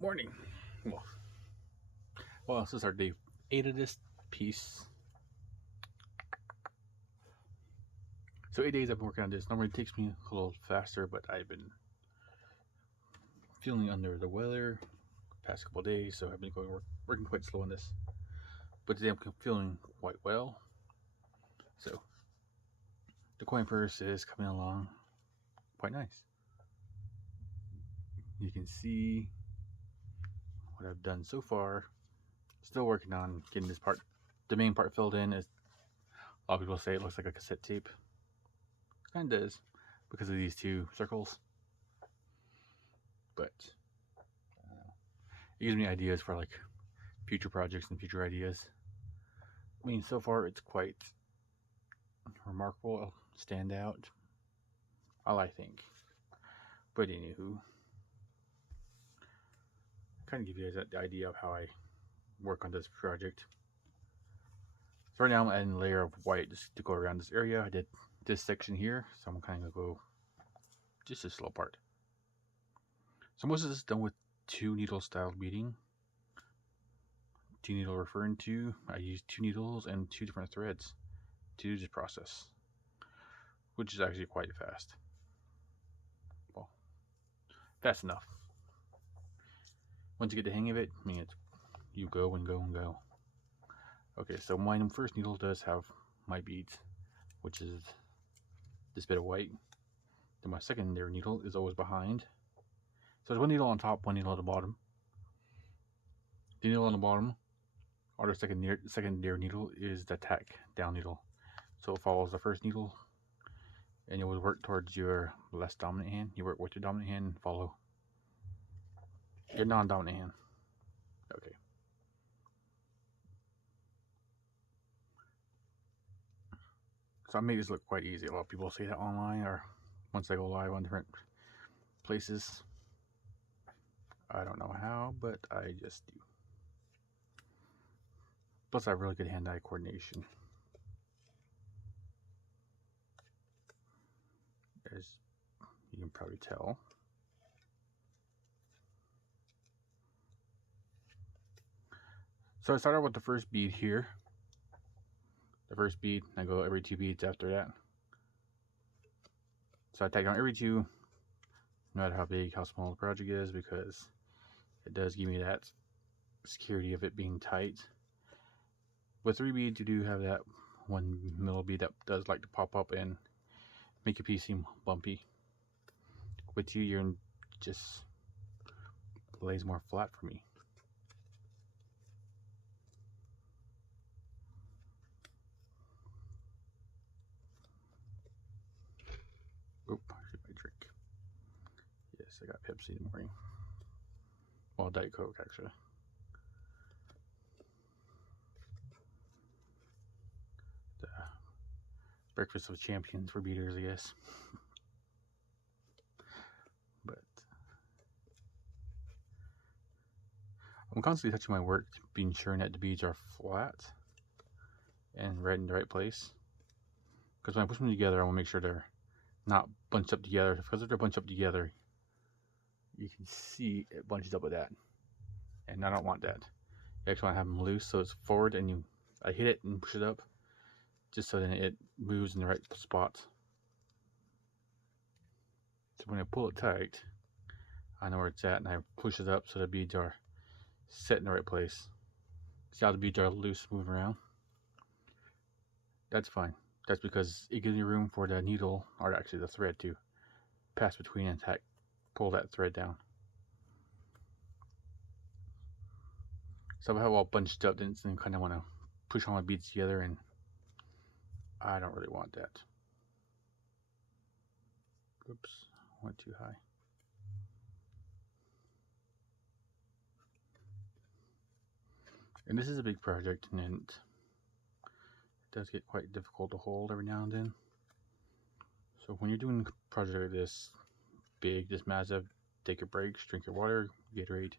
Morning. Well, this is our day 8 of this piece. So 8 days I've been working on this. Normally it takes me a little faster, but I've been feeling under the weather the past couple of days, so I've been working quite slow on this. But today I'm feeling quite well. So the coin purse is coming along quite nice. You can see what I've done so far. Still working on getting this part, the main part filled in. As a lot of people say, it looks like a cassette tape. It kind of does because of these two circles. But it gives me ideas for like future projects and future ideas. I mean, so far it's quite remarkable, stand out. All I think. But anywho, kind of give you guys the idea of how I work on this project. So right now I'm adding a layer of white just to go around this area. I did this section here, so I'm kind of gonna go just a slow part. So most of this is done with 2-needle style beading. 2-needle referring to, I use 2 needles and 2 different threads to do this process, which is actually quite fast. Well, fast enough. Once you get the hang of it, I mean, you go and go and go. Okay, so my first needle does have my beads, which is this bit of white. Then my secondary needle is always behind. So there's one needle on top, one needle at the bottom. The needle on the bottom, or the secondary needle, is the tack down needle. So it follows the first needle, and you will work towards your less dominant hand. You work with your dominant hand and follow your non-dominant hand. Okay. So I made this look quite easy. A lot of people say that online or once they go live on different places. I don't know how, but I just do. Plus, I have really good hand-eye coordination. As you can probably tell. So I started with the first bead here. The first bead, I go every 2 beads after that. So I tag on every 2, no matter how big, how small the project is, because it does give me that security of it being tight. With 3 beads, you do have that one middle bead that does like to pop up and make your piece seem bumpy. With 2, you're just lays more flat for me. Oop, I should my drink. Yes, I got Pepsi in the morning. Well, Diet Coke, actually. The breakfast of champions for beaters, I guess. But I'm constantly touching my work, being sure that the beads are flat and right in the right place. Because when I push them together, I want to make sure they're not bunched up together. Because if they're bunched up together, you can see it bunches up with that. And I don't want that. You actually want to have them loose so it's forward and I hit it and push it up just so then it moves in the right spot. So when I pull it tight, I know where it's at and I push it up so the beads are set in the right place. See how the beads are loose moving around? That's fine. That's because it gives you room for the needle, or actually the thread, to pass between and pull that thread down. So if I have all bunched up, then kind of want to push all my beads together, and I don't really want that. Oops, went too high. And this is a big project, and it does get quite difficult to hold every now and then. So when you're doing a project like this big, this massive, take your breaks, drink your water, Gatorade.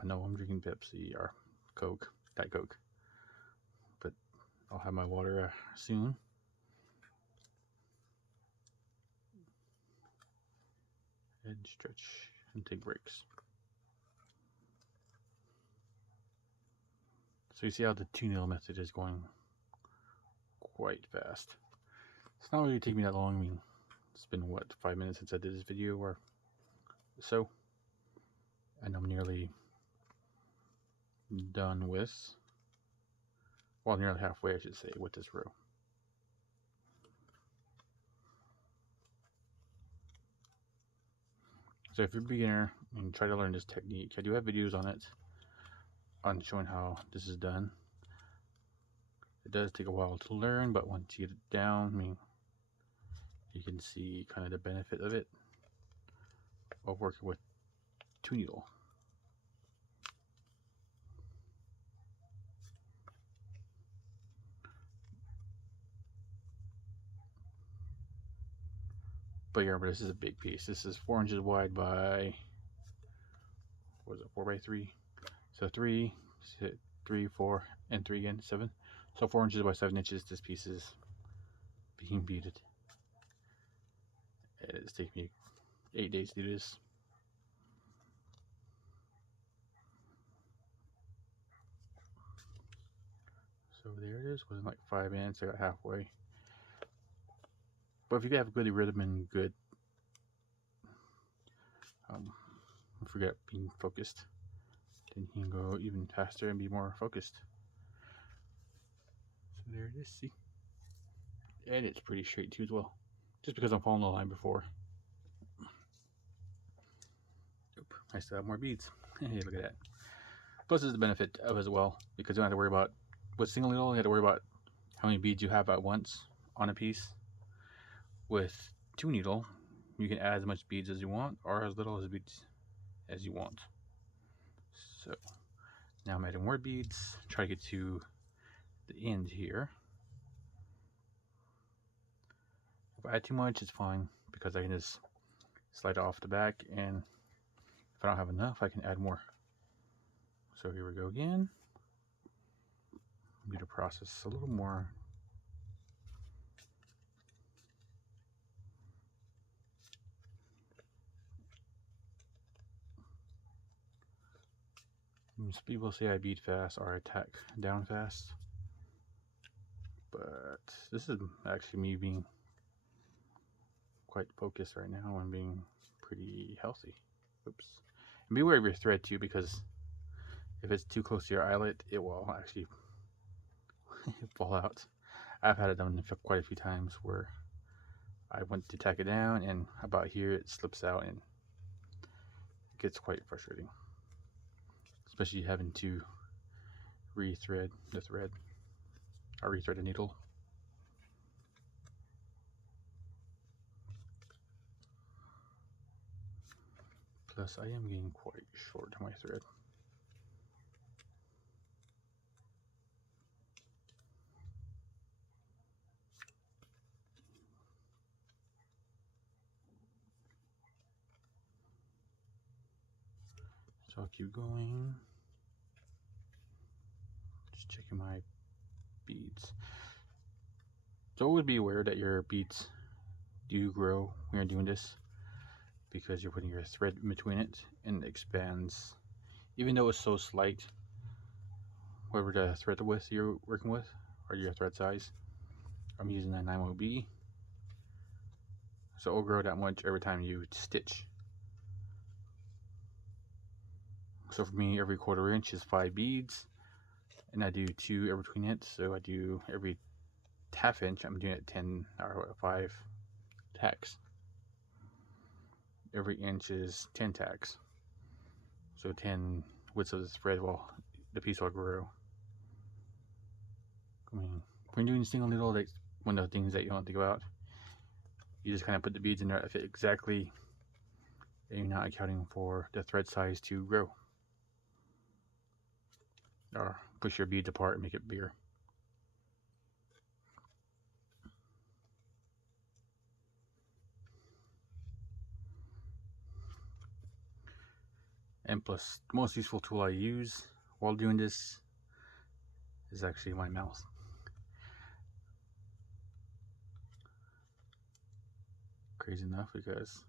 I know I'm drinking Pepsi or Coke, Diet Coke, but I'll have my water soon. And stretch and take breaks. So you see how the 2-needle method is going quite fast. It's not really taking me that long. I mean, it's been what, 5 minutes since I did this video or so, and I'm nearly done with, well, nearly halfway I should say, with this row. So if you're a beginner and try to learn this technique, I do have videos on it, on showing how this is done. It does take a while to learn, but once you get it down, I mean, you can see kind of the benefit of it, of working with 2-needle. But yeah, remember, this is a big piece. This is 4 inches wide by, what was it, 4 by 3? So 3, 4, and 3 again, 7. So 4 inches by 7 inches, this piece is being beaded. It's taken me 8 days to do this. So there it is. Wasn't like 5 minutes. I got halfway. But if you have good rhythm and good, forget being focused, then you can go even faster and be more focused. So there it is. See, and it's pretty straight too as well. Just because I'm following the line before. Oop, I still have more beads. Hey, look at that. Plus, there's the benefit of it as well, because you don't have to worry about, with single needle, you have to worry about how many beads you have at once on a piece. With 2-needle, you can add as much beads as you want, or as little as beads as you want. So now I'm adding more beads, try to get to the end here. If I add too much, it's fine, because I can just slide off the back, and if I don't have enough, I can add more. So here we go again. I'm going to process a little more. Most people say I bead fast or I tack down fast, but this is actually me being quite focused right now and being pretty healthy. Oops. And beware of your thread too, because if it's too close to your eyelet, it will actually fall out. I've had it done quite a few times where I went to tack it down, and about here it slips out, and it gets quite frustrating, especially having to rethread the thread or rethread the needle. Plus, I am getting quite short on my thread. So I'll keep going. Just checking my beads. So always be aware that your beads do grow when you're doing this, because you're putting your thread in between it and it expands, even though it's so slight, whatever the thread width you're working with or your thread size. I'm using a 9OB, so it will grow that much every time you stitch. So for me, every 1/4 inch is 5 beads, and I do 2 in between it. So I do every 1/2 inch, I'm doing it 10 or 5 tacks. Every inch is 10 tacks. So 10 widths of the thread, well, the piece will grow. I mean, when you're doing single needle, that's one of the things that you don't think about. You just kind of put the beads in there that fit exactly, and you're not accounting for the thread size to grow or push your beads apart and make it bigger. And plus, the most useful tool I use while doing this is actually my mouse. Crazy enough, because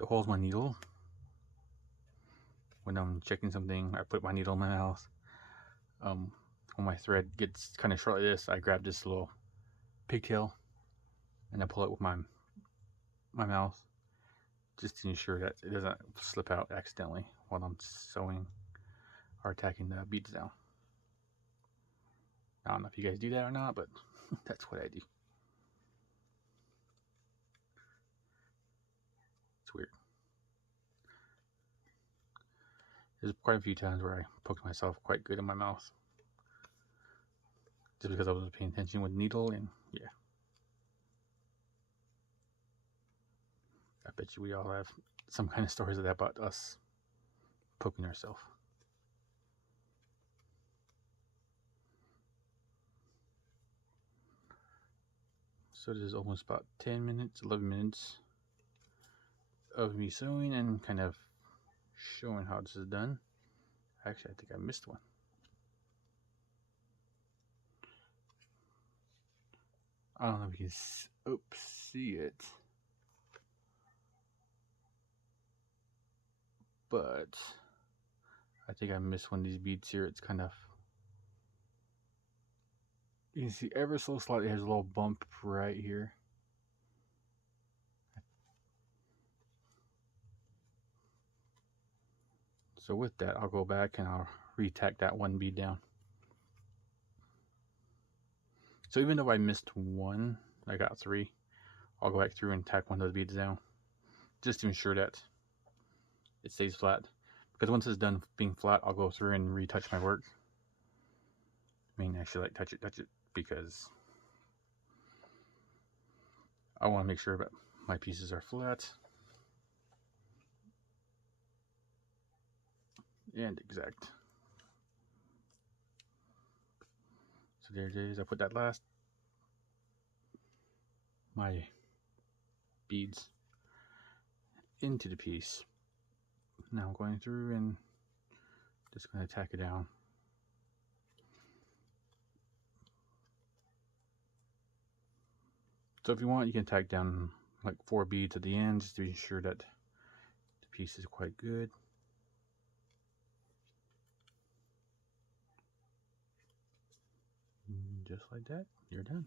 It holds my needle. When I'm checking something, I put my needle in my mouth. When my thread gets kind of short like this, I grab this little pigtail and I pull it with my mouth, just to ensure that it doesn't slip out accidentally while I'm sewing or tacking the beads down. I don't know if you guys do that or not, but that's what I do. It's weird. There's quite a few times where I poked myself quite good in my mouth, just because I was paying attention with the needle, and yeah. I bet you we all have some kind of stories of that about us poking ourselves. So this is almost about 10 minutes, 11 minutes of me sewing and kind of showing how this is done. Actually, I think I missed one. I don't know if you can see it, but I think I missed one of these beads here. It's kind of, you can see ever so slightly, there's a little bump right here. So with that, I'll go back and I'll re-tack that one bead down. So even though I missed one, I got 3, I'll go back through and tack one of those beads down, just to ensure that it stays flat. Because once it's done being flat, I'll go through and retouch my work. I mean, actually, like touch it, because I want to make sure that my pieces are flat and exact. So there it is. I put that last, my beads into the piece. Now I'm going through and just going to tack it down. So if you want, you can tack down like 4 beads at the end, just to be sure that the piece is quite good. Just like that, you're done.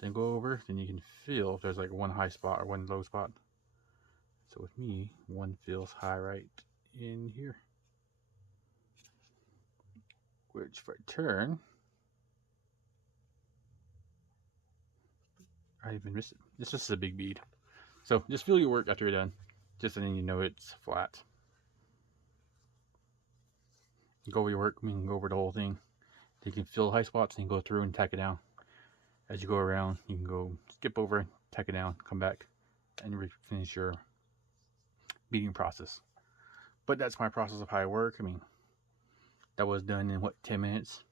Then go over, then you can feel if there's like one high spot or one low spot. So with me, one feels high right in here, which if I turn, I even missed it. It's just a big bead. So just feel your work after you're done, just so then you know it's flat. Go over your work, I mean, go over the whole thing. You can feel high spots and go through and tack it down. As you go around, you can go skip over, tack it down, come back, and finish your beading process. But that's my process of how I work. I mean, that was done in what, 10 minutes?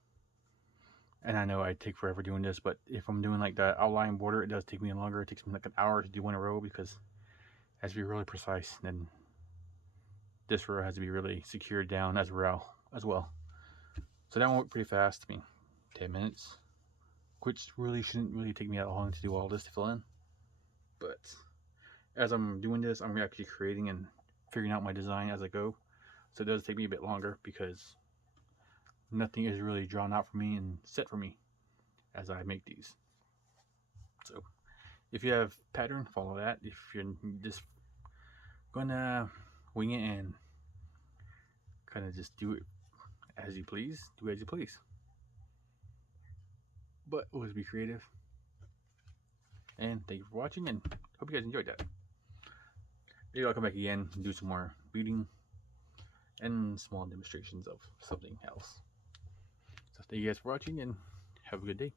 And I know I take forever doing this, but if I'm doing like the outline border, it does take me longer. It takes me like an hour to do one row, because it has to be really precise. And then this row has to be really secured down as well. So that one worked pretty fast. I mean, 10 minutes, which really shouldn't really take me that long to do all this to fill in. But as I'm doing this, I'm actually creating and figuring out my design as I go. So it does take me a bit longer, because nothing is really drawn out for me and set for me as I make these. So if you have pattern, follow that. If you're just gonna wing it and kind of just do it as you please, do as you please. But always be creative. And thank you for watching, and hope you guys enjoyed that. Maybe I'll come back again and do some more beading and small demonstrations of something else. So thank you guys for watching, and have a good day.